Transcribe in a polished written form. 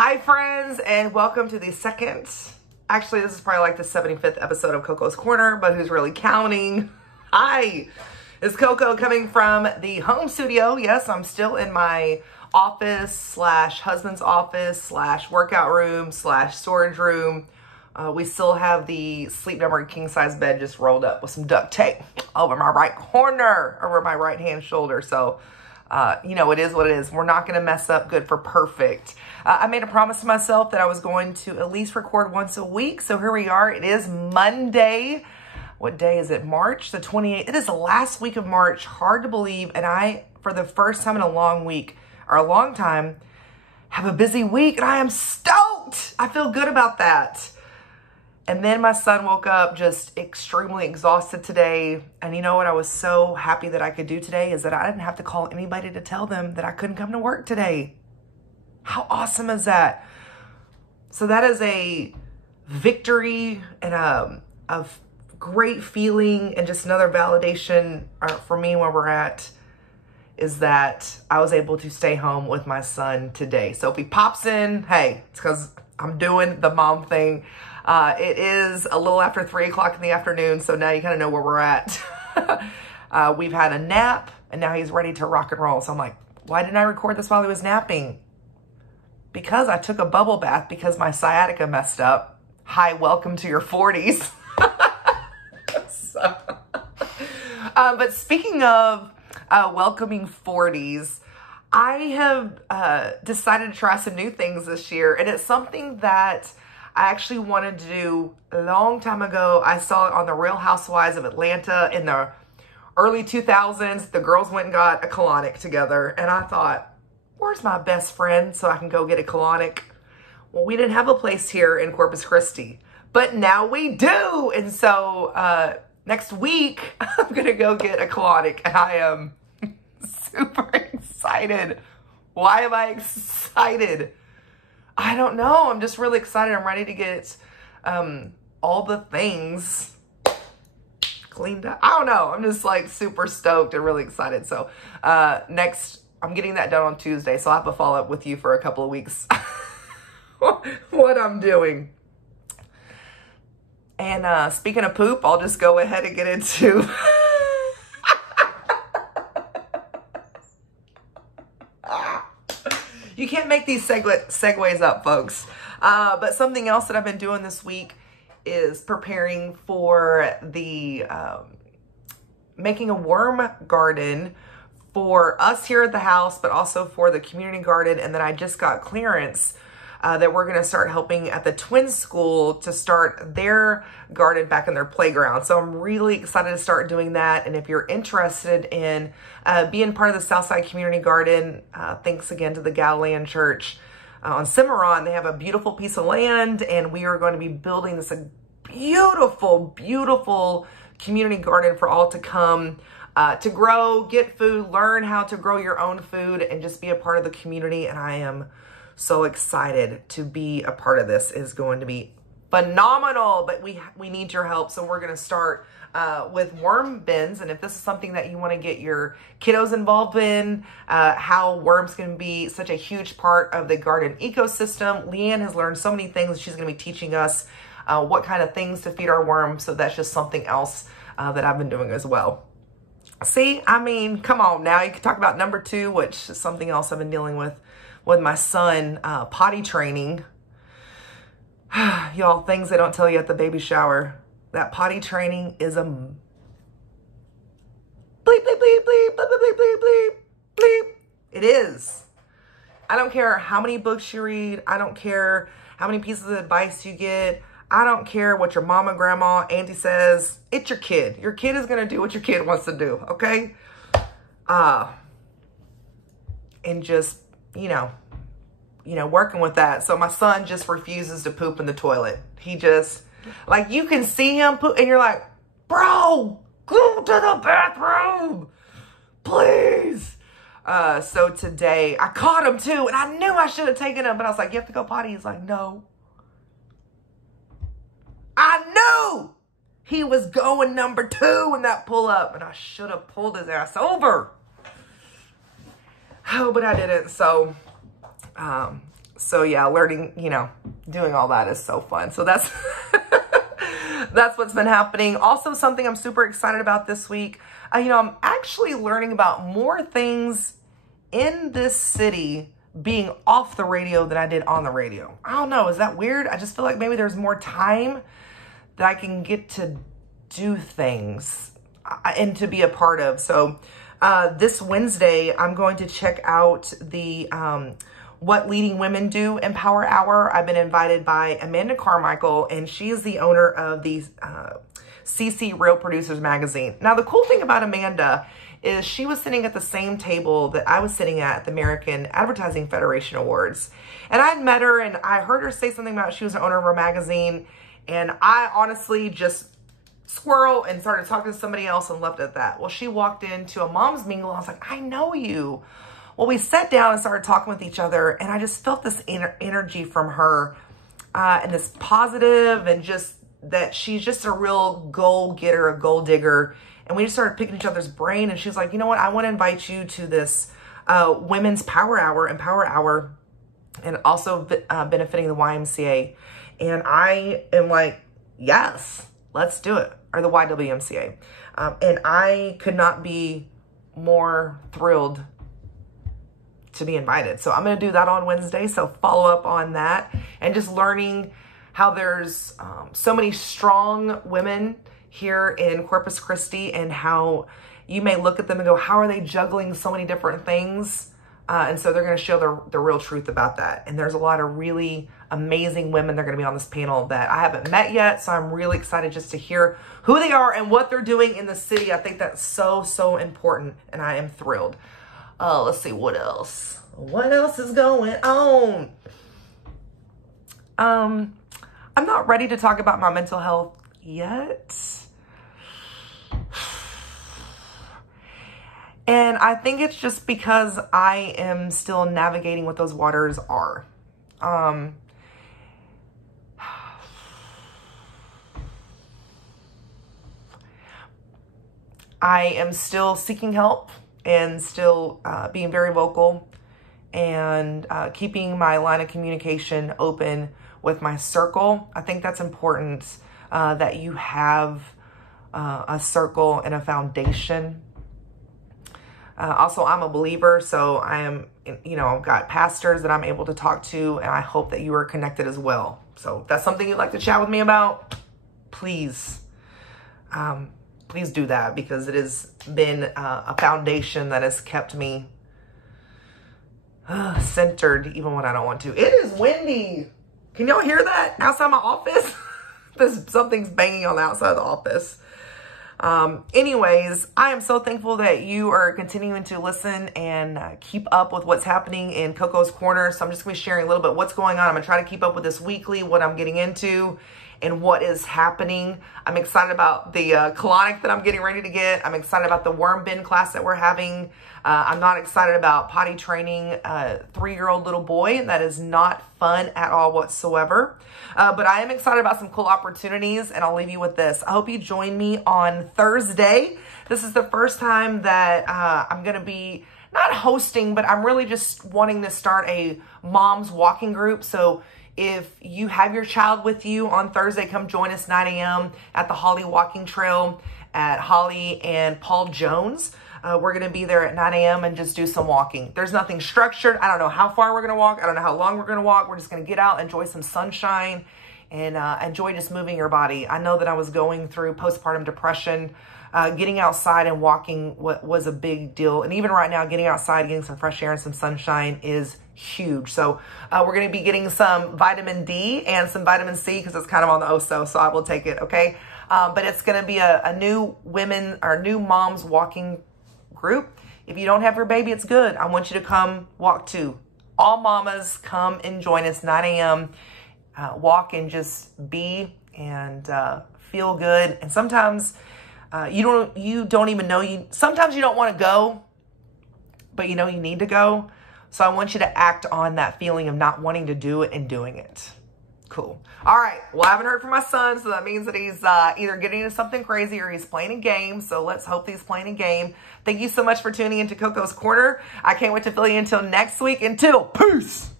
Hi friends, and welcome to the second, actually this is probably like the 75th episode of CoCo's Corner, but who's really counting? Hi, it's Coco coming from the home studio. Yes, I'm still in my office slash husband's office slash workout room slash storage room. We still have the Sleep Number king size bed just rolled up with some duct tape over my right corner, over my right hand shoulder. So you know, it is what it is. We're not going to mess up good for perfect. I made a promise to myself that I was going to at least record once a week. So here we are. It is Monday. What day is it? March the 28th. It is the last week of March. Hard to believe. And I, for the first time in a long week or a long time, have a busy week. And I am stoked. I feel good about that. And then my son woke up just extremely exhausted today. And you know what I was so happy that I could do today is that I didn't have to call anybody to tell them that I couldn't come to work today. How awesome is that? So that is a victory and a great feeling, and just another validation for me where we're at is that I was able to stay home with my son today. So if he pops in, hey, it's because I'm doing the mom thing. It is a little after 3 o'clock in the afternoon, so now you kind of know where we're at. We've had a nap, and now he's ready to rock and roll. So I'm like, why didn't I record this while he was napping? Because I took a bubble bath because my sciatica messed up. Hi, welcome to your 40s. But speaking of welcoming 40s, I have decided to try some new things this year, and it's something that I actually wanted to do a long time ago. I saw it on the Real Housewives of Atlanta in the early 2000s. The girls went and got a colonic together, and I thought, where's my best friend so I can go get a colonic? Well, we didn't have a place here in Corpus Christi, but now we do. And so next week, I'm going to go get a colonic, and I am super excited. Why am I excited? I don't know. I'm just really excited. I'm ready to get all the things cleaned up. I don't know. I'm just like super stoked and really excited. So next, I'm getting that done on Tuesday. So I'll have to follow up with you for a couple of weeks what I'm doing. And speaking of poop, I'll just go ahead and get into you can't make these segues up, folks. But something else that I've been doing this week is preparing for the making a worm garden for us here at the house, but also for the community garden. And then I just got clearance that we're going to start helping at the twin school to start their garden back in their playground. So I'm really excited to start doing that. And if you're interested in being part of the Southside Community Garden, thanks again to the Galilean Church on Cimarron. They have a beautiful piece of land, and we are going to be building this beautiful, beautiful community garden for all to come to grow, get food, learn how to grow your own food, and just be a part of the community. And I am so excited to be a part of this. It is going to be phenomenal, but we need your help. So we're going to start with worm bins. And if this is something that you want to get your kiddos involved in, how worms can be such a huge part of the garden ecosystem. Leanne has learned so many things. She's going to be teaching us what kind of things to feed our worms. So that's just something else that I've been doing as well. See, I mean, come on now. You can talk about number 2, which is something else I've been dealing with my son, potty training. Y'all, things they don't tell you at the baby shower. That potty training is a bleep, bleep, bleep, bleep, bleep, bleep, bleep, bleep, bleep. It is. I don't care how many books you read. I don't care how many pieces of advice you get. I don't care what your mama, grandma, auntie says. It's your kid. Your kid is going to do what your kid wants to do, okay? And just, you know, working with that. So my son just refuses to poop in the toilet. He just, like, you can see him poop, and you're like, bro, go to the bathroom, please. So today, I caught him too, and I knew I should have taken him, but I was like, you have to go potty? He's like, no. I knew he was going number 2 in that pull-up, and I should have pulled his ass over. Oh, but I didn't. So So yeah, learning, you know, doing all that is so fun. So that's, that's what's been happening. Also, something I'm super excited about this week, you know, I'm actually learning about more things in this city being off the radio than I did on the radio. I don't know. Is that weird? I just feel like maybe there's more time that I can get to do things and to be a part of. So this Wednesday, I'm going to check out the What Leading Women Do Empower Hour. I've been invited by Amanda Carmichael, and she is the owner of the CC Real Producers magazine. Now, the cool thing about Amanda is she was sitting at the same table that I was sitting at the American Advertising Federation Awards. And I'd met her and I heard her say something about she was the owner of her magazine. And I honestly just squirrel and started talking to somebody else and left it at that. Well, she walked into a mom's mingle. I was like, I know you. Well, we sat down and started talking with each other. And I just felt this energy from her and this positive, and just that she's just a real goal getter, a goal digger. And we just started picking each other's brain. And she's like, you know what? I want to invite you to this Women's Power Hour, Empower Hour, and also benefiting the YMCA. And I am like, yes, let's do it. Or the YWMCA. And I could not be more thrilled to be invited. So I'm going to do that on Wednesday. So follow up on that. And just learning how there's so many strong women here in Corpus Christi, and how you may look at them and go, how are they juggling so many different things? And so they're going to show the real truth about that. And there's a lot of really amazing women that are going to be on this panel that I haven't met yet. So I'm really excited just to hear who they are and what they're doing in the city. I think that's so, so important. And I am thrilled. Let's see, what else? What else is going on? I'm not ready to talk about my mental health yet. And I think it's just because I am still navigating what those waters are. I am still seeking help and still being very vocal and keeping my line of communication open with my circle. I think that's important, that you have a circle and a foundation. Also, I'm a believer, so I am, you know, I've got pastors that I'm able to talk to, and I hope that you are connected as well. So if that's something you'd like to chat with me about, please, please do that, because it has been a foundation that has kept me centered even when I don't want to. It is windy. Can y'all hear that outside my office? Something's banging on the outside of the office. Anyways, I am so thankful that you are continuing to listen and keep up with what's happening in CoCo's Corner. So I'm just going to be sharing a little bit what's going on. I'm going to try to keep up with this weekly, what I'm getting into and what is happening. I'm excited about the colonic that I'm getting ready to get. I'm excited about the worm bin class that we're having. I'm not excited about potty training a 3-year-old little boy. That is not fun at all whatsoever. But I am excited about some cool opportunities, and I'll leave you with this. I hope you join me on Thursday. This is the first time that I'm going to be not hosting, but I'm really just wanting to start a mom's walking group. So if you have your child with you on Thursday, come join us 9 a.m. at the Holly Walking Trail at Holly and Paul Jones. We're going to be there at 9 a.m. and just do some walking. There's nothing structured. I don't know how far we're going to walk. I don't know how long we're going to walk. We're just going to get out, enjoy some sunshine, and enjoy just moving your body. I know that I was going through postpartum depression. Getting outside and walking was a big deal. And even right now, getting outside, getting some fresh air and some sunshine is huge. So we're going to be getting some vitamin D and some vitamin C because it's kind of on the OSO. So I will take it. Okay. But it's going to be a new women or new moms walking group. If you don't have your baby, it's good. I want you to come walk too. All mamas, come and join us 9 a.m. Walk and just be and feel good. And sometimes you don't even know sometimes you don't want to go, but you know you need to go. So I want you to act on that feeling of not wanting to do it and doing it. Cool. All right. Well, I haven't heard from my son, so that means that he's either getting into something crazy or he's playing a game. So let's hope he's playing a game. Thank you so much for tuning into CoCo's Corner. I can't wait to fill you until next week. Until peace.